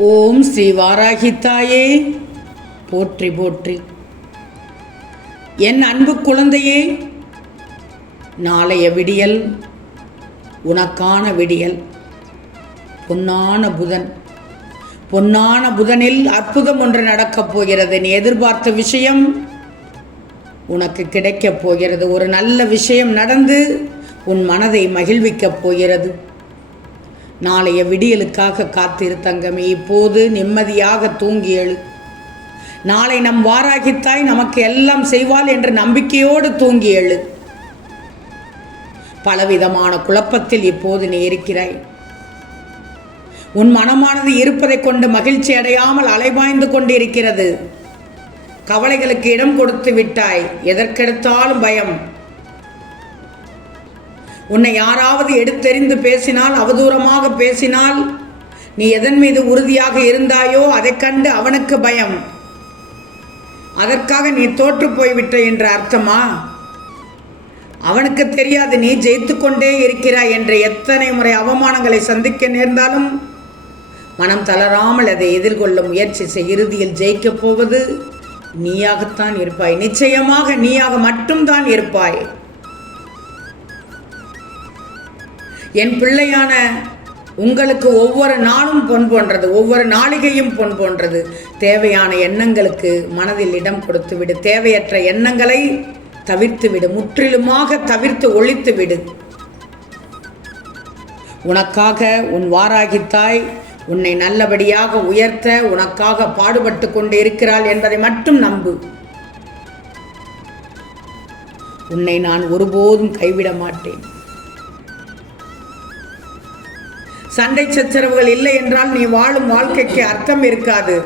ஓம் ஸ்ரீ வாராகித்தாயே போற்றி போற்றி. என் அன்பு குழந்தையே நாளைய விடியல் உனக்கான விடியல். பொன்னான புதன். பொன்னான புதனில் அற்புதம் ஒன்று நடக்கப் போகிறது. நீ எதிர்பார்த்த விஷயம் உனக்கு கிடைக்கப் போகிறது. ஒரு நல்ல விஷயம் நடந்து உன் மனதை மகிழ்விக்கப் போகிறது. நாளைய விடியலுக்காக காத்திரு தங்கமே இப்போது நிம்மதியாக தூங்கி எழு. நாளை நம் வாராகித்தாய் நமக்கு எல்லாம் செய்வாள் என்ற நம்பிக்கையோடு தூங்கி எழு. பலவிதமான குழப்பத்தில் இப்போது நீ இருக்கிறாய். உன் மனமானது இருப்பதைக் கொண்டு மகிழ்ச்சி அடையாமல் அலைபாய்ந்து கொண்டிருக்கிறது. கவலைகளுக்கு இடம் கொடுத்து விட்டாய். எதற்கெடுத்தாலும் பயம். உன்னை யாராவது எடுத்தெறிந்து பேசினால் அவதூறமாக பேசினால் நீ எதன் மீது உறுதியாக இருந்தாயோ அதைக் கண்டு அவனுக்கு பயம். அதற்காக நீ தோற்று போய்விட்ட என்ற அர்த்தமா? அவனுக்கு தெரியாது நீ ஜெயித்து கொண்டே இருக்கிறாய் என்ற எத்தனை முறை அவமானங்களை சந்திக்க நேர்ந்தாலும் மனம் தளராமல் அதை எதிர்கொள்ள முயற்சி செய். இறுதியில் ஜெயிக்கப் போவது நீயாகத்தான் இருப்பாய். நிச்சயமாக நீயாக மட்டும்தான் இருப்பாய். என் பிள்ளையான உங்களுக்கு ஒவ்வொரு நாளும் பொன் போன்றது ஒவ்வொரு நாளிகையும் பொன் போன்றது. தேவையான எண்ணங்களுக்கு மனதில் இடம் கொடுத்து விடு தேவையற்ற எண்ணங்களை தவிர்த்து விடு முற்றிலுமாக தவிர்த்து ஒழித்து விடு உனக்காக உன் வாராகித்தாய் உன்னை நல்லபடியாக உயர்த்த உனக்காக பாடுபட்டு கொண்டு இருக்கிறாள் என்பதை மட்டும் நம்பு. உன்னை நான் ஒருபோதும் கைவிட மாட்டேன். சண்டை சச்சரவுகள் இல்லை என்றால் நீ வாழும் வாழ்க்கைக்கு அர்த்தம் இருக்காது.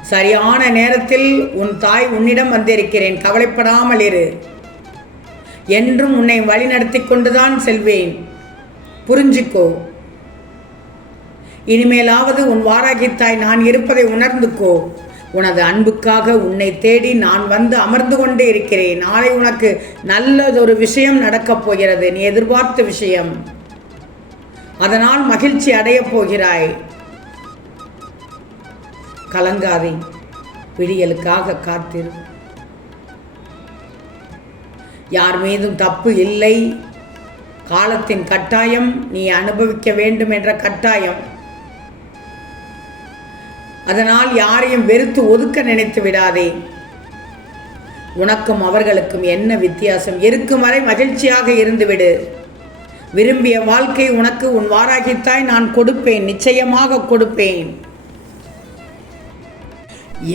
சரியான நேரத்தில் உன் தாய் உன்னிடம் வந்திருக்கிறேன். கவலைப்படாமல் இரு. என்றும் உன்னை வழிநடத்தி கொண்டுதான் செல்வேன். புரிஞ்சுக்கோ. இனிமேலாவது உன் வாராகித்தாய் நான் இருப்பதை உணர்ந்துக்கோ. உனது அன்புக்காக உன்னை தேடி நான் வந்து அமர்ந்து கொண்டே இருக்கிறேன். நாளை உனக்கு நல்லதொரு விஷயம் நடக்கப் போகிறது. நீ எதிர்பார்த்த விஷயம். அதனால் மகிழ்ச்சி அடையப் போகிறாய். கலங்காதே விடியலுக்காக காத்திரு. யார் மீதும் தப்பு இல்லை. காலத்தின் கட்டாயம் நீ அனுபவிக்க வேண்டும் என்ற கட்டாயம். அதனால் யாரையும் வெறுத்து ஒதுக்க நினைத்து விடாதே. உனக்கும் அவர்களுக்கும் என்ன வித்தியாசம்? இருக்கும் வரை மகிழ்ச்சியாக இருந்துவிடு. விரும்பிய வாழ்க்கை உனக்கு உன் வாராகித்தாய் நான் கொடுப்பேன் நிச்சயமாக கொடுப்பேன்.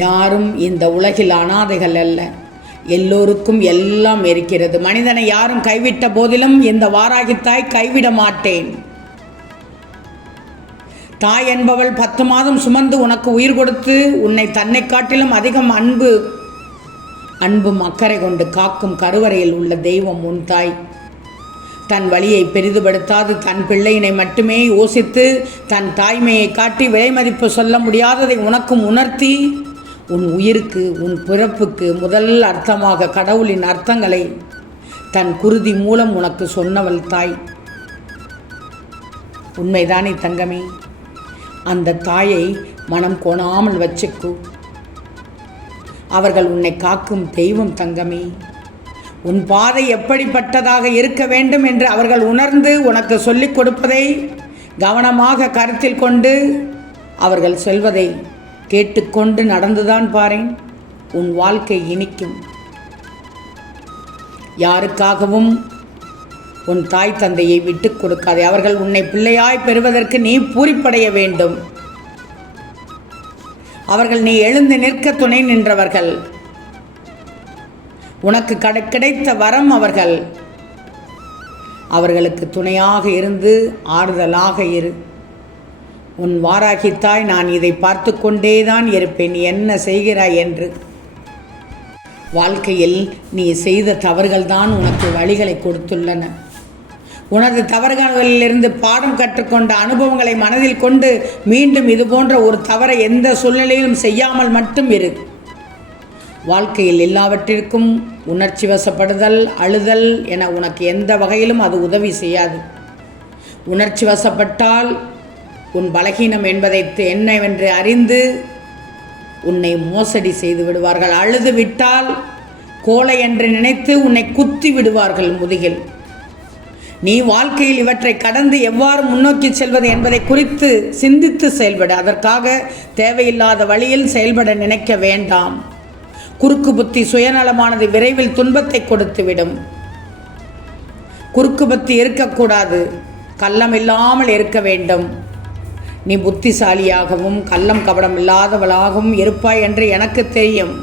யாரும் இந்த உலகில் அனாதைகள் அல்ல. எல்லோருக்கும் எல்லாம் இருக்கிறது. மனிதனை யாரும் கைவிட்ட போதிலும் இந்த வாராகித்தாய் கைவிட மாட்டேன். தாய் என்பவள் பத்து மாதம் சுமந்து உனக்கு உயிர் கொடுத்து உன்னை தன்னை காட்டிலும் அதிகம் அன்பு அன்பும் அக்கறை கொண்டு காக்கும் கருவறையில் உள்ள தெய்வம் உன் தாய். தன் வழியை பெரிதுபடுத்தாது. தன் பிள்ளையினை மட்டுமே யோசித்து தன் தாய்மையை காட்டி விலை மதிப்பு சொல்ல முடியாததை உனக்கும் உணர்த்தி உன் உயிருக்கு உன் பிறப்புக்கு முதல் அர்த்தமாக கடவுளின் அர்த்தங்களை தன் குருதி மூலம் உனக்கு சொன்னவள் தாய். உண்மைதானே தங்கமே? அந்த தாயை மனம் கோணாமல் வச்சுக்கு. அவர்கள் உன்னை காக்கும் தெய்வம் தங்கமே. உன் பாதை எப்படிப்பட்டதாக இருக்க வேண்டும் என்று அவர்கள் உணர்ந்து உனக்கு சொல்லிக் கொடுப்பதை கவனமாக கருத்தில் கொண்டு அவர்கள் சொல்வதை கேட்டுக்கொண்டு நடந்துதான் பாரேன். உன் வாழ்க்கை இனிக்கும். யாருக்காகவும் உன் தாய் தந்தையை விட்டுக் கொடுக்காதே. அவர்கள் உன்னை பிள்ளையாய் பெறுவதற்கு நீ பூரிப்படைய வேண்டும். அவர்கள் நீ எழுந்து நிற்க துணை நின்றவர்கள். உனக்கு கடை கிடைத்த வரம் அவர்கள். அவர்களுக்கு துணையாக இருந்து ஆறுதலாக இரு. உன் வாராகித்தாய் நான் இதை பார்த்து கொண்டேதான் இருப்பேன். நீ என்ன செய்கிறாய் என்று. வாழ்க்கையில் நீ செய்த தவறுகள்தான் உனக்கு வழிகளை கொடுத்துள்ளன. உனது தவறுகளிலிருந்து பாடம் கற்றுக்கொண்ட அனுபவங்களை மனதில் கொண்டு மீண்டும் இது போன்ற ஒரு தவறை எந்த சூழ்நிலையிலும் செய்யாமல் மட்டும் இரு. வாழ்க்கையில் எல்லாவற்றிற்கும் உணர்ச்சி வசப்படுதல் அழுதல் என உனக்கு எந்த வகையிலும் அது உதவி செய்யாது. உணர்ச்சி வசப்பட்டால் உன் பலகீனம் என்பதை என்னவென்று அறிந்து உன்னை மோசடி செய்து விடுவார்கள். அழுது விட்டால் கோலை என்று நினைத்து உன்னை குத்தி விடுவார்கள் முதுகில். நீ வாழ்க்கையில் இவற்றை கடந்து எவ்வாறு முன்னோக்கி செல்வது என்பதை குறித்து சிந்தித்து செயல்பட. அதற்காக தேவையில்லாத வழியில் செயல்பட நினைக்க வேண்டாம். குறுக்கு புத்தி சுயநலமானது விரைவில் துன்பத்தை கொடுத்துவிடும். குறுக்கு புத்தி இருக்கக்கூடாது. கள்ளம் இல்லாமல் இருக்க வேண்டும். நீ புத்திசாலியாகவும் கள்ளம் கபடம் இல்லாதவளாகவும் இருப்பாய் என்று எனக்கு தெரியும்.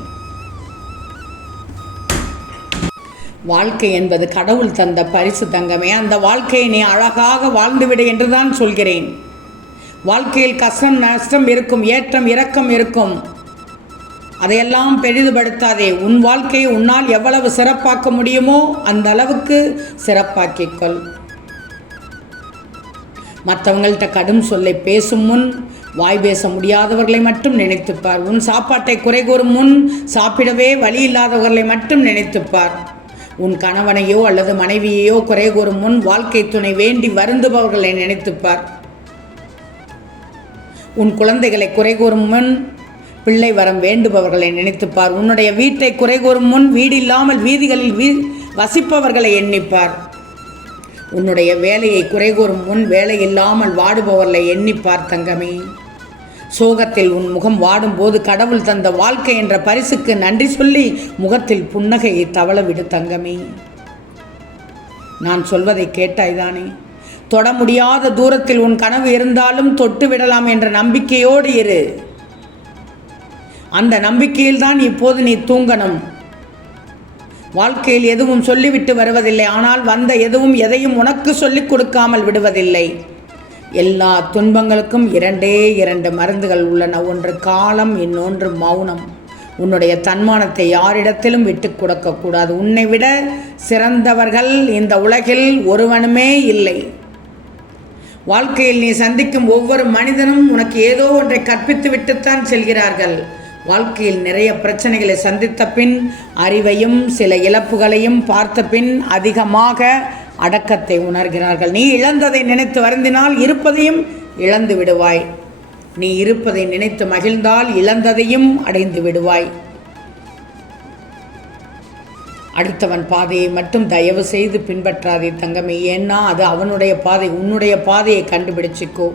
வாழ்க்கை என்பது கடவுள் தந்த பரிசு தங்கமே. அந்த வாழ்க்கையை நீ அழகாக வாழ்ந்துவிடு என்று தான் சொல்கிறேன். வாழ்க்கையில் கஷ்டம் நஷ்டம் இருக்கும் ஏற்றம் இரக்கம் இருக்கும். அதையெல்லாம் பெரிதுபடுத்தாதே. உன் வாழ்க்கையை உன்னால் எவ்வளவு சிறப்பாக்க முடியுமோ அந்த அளவுக்கு சிறப்பாக்கிக்கொள் மற்றவங்கள்ட்ட கடும் சொல்லை பேசும் முன் வாய் பேச முடியாதவர்களை மட்டும் நினைத்துப்பார். உன் சாப்பாட்டை குறை கூறும் முன் சாப்பிடவே வழி இல்லாதவர்களை மட்டும் நினைத்துப்பார். உன் கணவனையோ அல்லது மனைவியையோ குறை கூறும் முன் வாழ்க்கை துணை வேண்டி வருந்துபவர்களை நினைத்துப்பார். உன் குழந்தைகளை குறை கூறும் முன் பிள்ளை வரம் வேண்டுபவர்களை நினைத்துப்பார். உன்னுடைய வீட்டை குறை கூறும் முன் வீடு இல்லாமல் வீதிகளில் வீ வசிப்பவர்களை எண்ணிப்பார். உன்னுடைய வேலையை குறை கூறும் முன் வேலை இல்லாமல் வாடுபவர்களை எண்ணிப்பார் தங்கமே. சோகத்தில் உன் முகம் வாடும்போது கடவுள் தந்த வாழ்க்கை என்ற பரிசுக்கு நன்றி சொல்லி முகத்தில் புன்னகையை தவளவிடு தங்கமே. நான் சொல்வதை கேட்டாய்தானே தொட முடியாத தூரத்தில் உன் கனவு இருந்தாலும் தொட்டு விடலாம் என்ற நம்பிக்கையோடு இரு. அந்த நம்பிக்கையில்தான் இப்போது நீ தூங்கணும். வாழ்க்கையில் எதுவும் சொல்லிவிட்டு வருவதில்லை. ஆனால் வந்த எதுவும் எதையும் உனக்கு சொல்லிக் கொடுக்காமல் விடுவதில்லை. எல்லா துன்பங்களுக்கும் இரண்டே இரண்டு மருந்துகள் உள்ளன. ஒன்று காலம் இன்னொன்று மௌனம். உன்னுடைய தன்மானத்தை யாரிடத்திலும் விட்டு கொடுக்கக்கூடாது உன்னை விட சிறந்தவர்கள் இந்த உலகில் ஒருவனுமே இல்லை. வாழ்க்கையில் நீ சந்திக்கும் ஒவ்வொரு மனிதனும் உனக்கு ஏதோ ஒன்றை கற்பித்து விட்டுத்தான் செல்கிறார்கள். வாழ்க்கையில் நிறைய பிரச்சனைகளை சந்தித்த பின் அறிவையும் சில இழப்புகளையும் பார்த்த பின் அதிகமாக அடக்கத்தை உணர்கிறார்கள். நீ இழந்ததை நினைத்து வருந்தினால் இருப்பதையும் இழந்து விடுவாய். நீ இருப்பதை நினைத்து மகிழ்ந்தால் இழந்ததையும் அடைந்து விடுவாய். அடுத்தவன் பாதையை மட்டும் தயவு செய்து பின்பற்றாதே தங்கமே. ஏன்னா அது அவனுடைய பாதை உன்னுடைய பாதையை கண்டுபிடிச்சிக்கோ.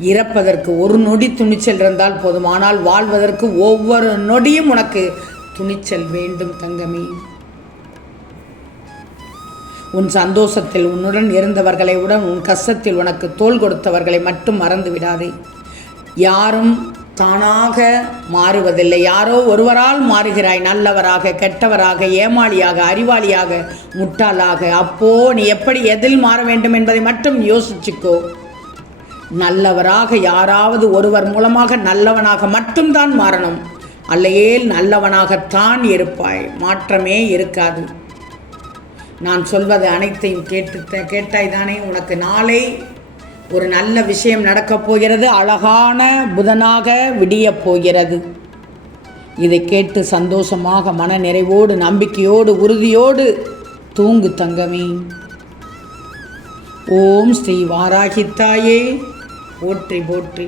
இறப்பதற்கு ஒரு நொடி துணிச்சல் இருந்தால் போதும். ஆனால் வாழ்வதற்கு ஒவ்வொரு நொடியும் உனக்கு துணிச்சல் வேண்டும் தங்கமே. உன் சந்தோஷத்தில் உன்னுடன் இருந்தவர்களை உடன் உன் கஷ்டத்தில் உனக்கு தோள் கொடுத்தவர்களை மட்டும் மறந்து விடாதே. யாரும் தானாக மாறுவதில்லை. யாரோ ஒருவரால் மாறுகிறாய். நல்லவராக கெட்டவராக ஏமாளியாக அறிவாளியாக முட்டாளாக. அப்போ நீ எப்படி எதில் மாற வேண்டும் என்பதை மட்டும் யோசிச்சுக்கோ. நல்லவராக யாராவது ஒருவர் மூலமாக நல்லவனாக மட்டும்தான் மாறணும். அல்லையேல் நல்லவனாகத்தான் இருப்பாய். மாற்றமே இருக்காது. நான் சொல்வது அனைத்தையும் கேட்டு கேட்டாய் தானே? உனக்கு நாளை ஒரு நல்ல விஷயம் நடக்கப் போகிறது. அழகான புதனாக விடியப் போகிறது. இதை கேட்டு சந்தோஷமாக மன நிறைவோடு நம்பிக்கையோடு உறுதியோடு தூங்கு தங்கமே. ஓம் ஸ்ரீ வாராகித்தாயே. போற்றி போற்றி.